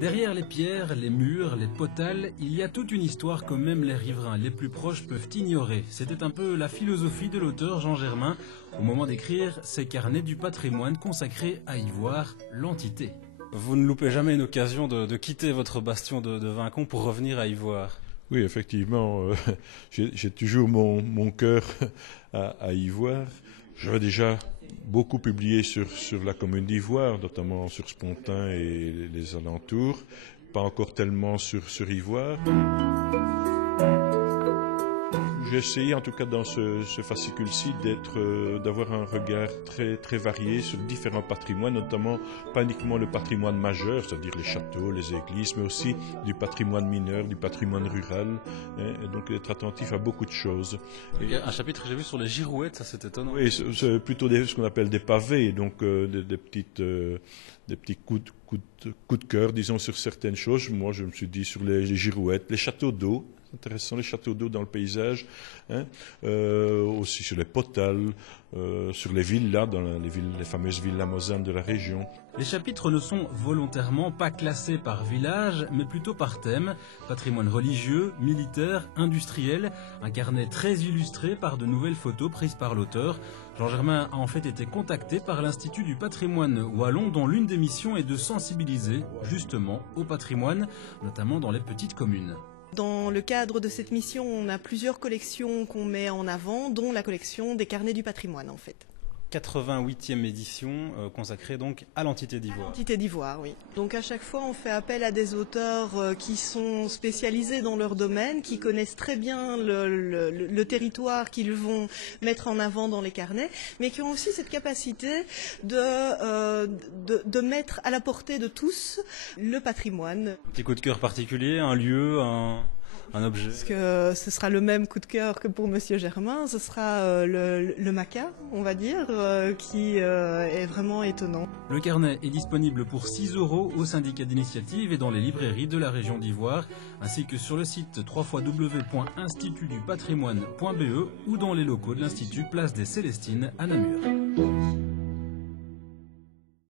Derrière les pierres, les murs, les potales, il y a toute une histoire que même les riverains les plus proches peuvent ignorer. C'était un peu la philosophie de l'auteur Jean Germain au moment d'écrire ses carnets du patrimoine consacrés à Ivoire, l'entité. Vous ne loupez jamais une occasion de quitter votre bastion de Vincon pour revenir à Ivoire. Oui, effectivement, j'ai toujours mon cœur à Ivoire. J'avais déjà beaucoup publié sur la commune d'Ivoire, notamment sur Spontin et les alentours, pas encore tellement sur Ivoire. J'ai essayé, en tout cas dans ce fascicule-ci, d'avoir un regard très varié sur différents patrimoines, notamment pas uniquement le patrimoine majeur, c'est-à-dire les châteaux, les églises, mais aussi du patrimoine mineur, du patrimoine rural, et donc être attentif à beaucoup de choses. Il y a un chapitre que j'ai vu sur les girouettes, ça c'est étonnant. Oui, c'est plutôt ce qu'on appelle des pavés, donc des petits coups de cœur, disons, sur certaines choses. Moi, je me suis dit sur les girouettes, les châteaux d'eau. Intéressant, les châteaux d'eau dans le paysage, aussi sur les potales, sur les villas, dans les fameuses villas mosanes de la région. Les chapitres ne sont volontairement pas classés par village, mais plutôt par thème. Patrimoine religieux, militaire, industriel, un carnet très illustré par de nouvelles photos prises par l'auteur. Jean Germain a en fait été contacté par l'Institut du patrimoine wallon, dont l'une des missions est de sensibiliser justement au patrimoine, notamment dans les petites communes. Dans le cadre de cette mission, on a plusieurs collections qu'on met en avant, dont la collection des carnets du patrimoine en fait. 88e édition consacrée donc à l'entité d'Ivoire. L'entité d'Ivoire, oui. Donc à chaque fois, on fait appel à des auteurs qui sont spécialisés dans leur domaine, qui connaissent très bien le territoire qu'ils vont mettre en avant dans les carnets, mais qui ont aussi cette capacité de mettre à la portée de tous le patrimoine. Un petit coup de cœur particulier, un lieu, un objet. Parce que ce sera le même coup de cœur que pour Monsieur Germain, ce sera le maca, on va dire, qui est vraiment étonnant. Le carnet est disponible pour 6 € au syndicat d'initiative et dans les librairies de la région d'Ivoire, ainsi que sur le site www.institutdupatrimoine.be ou dans les locaux de l'Institut Place des Célestines à Namur.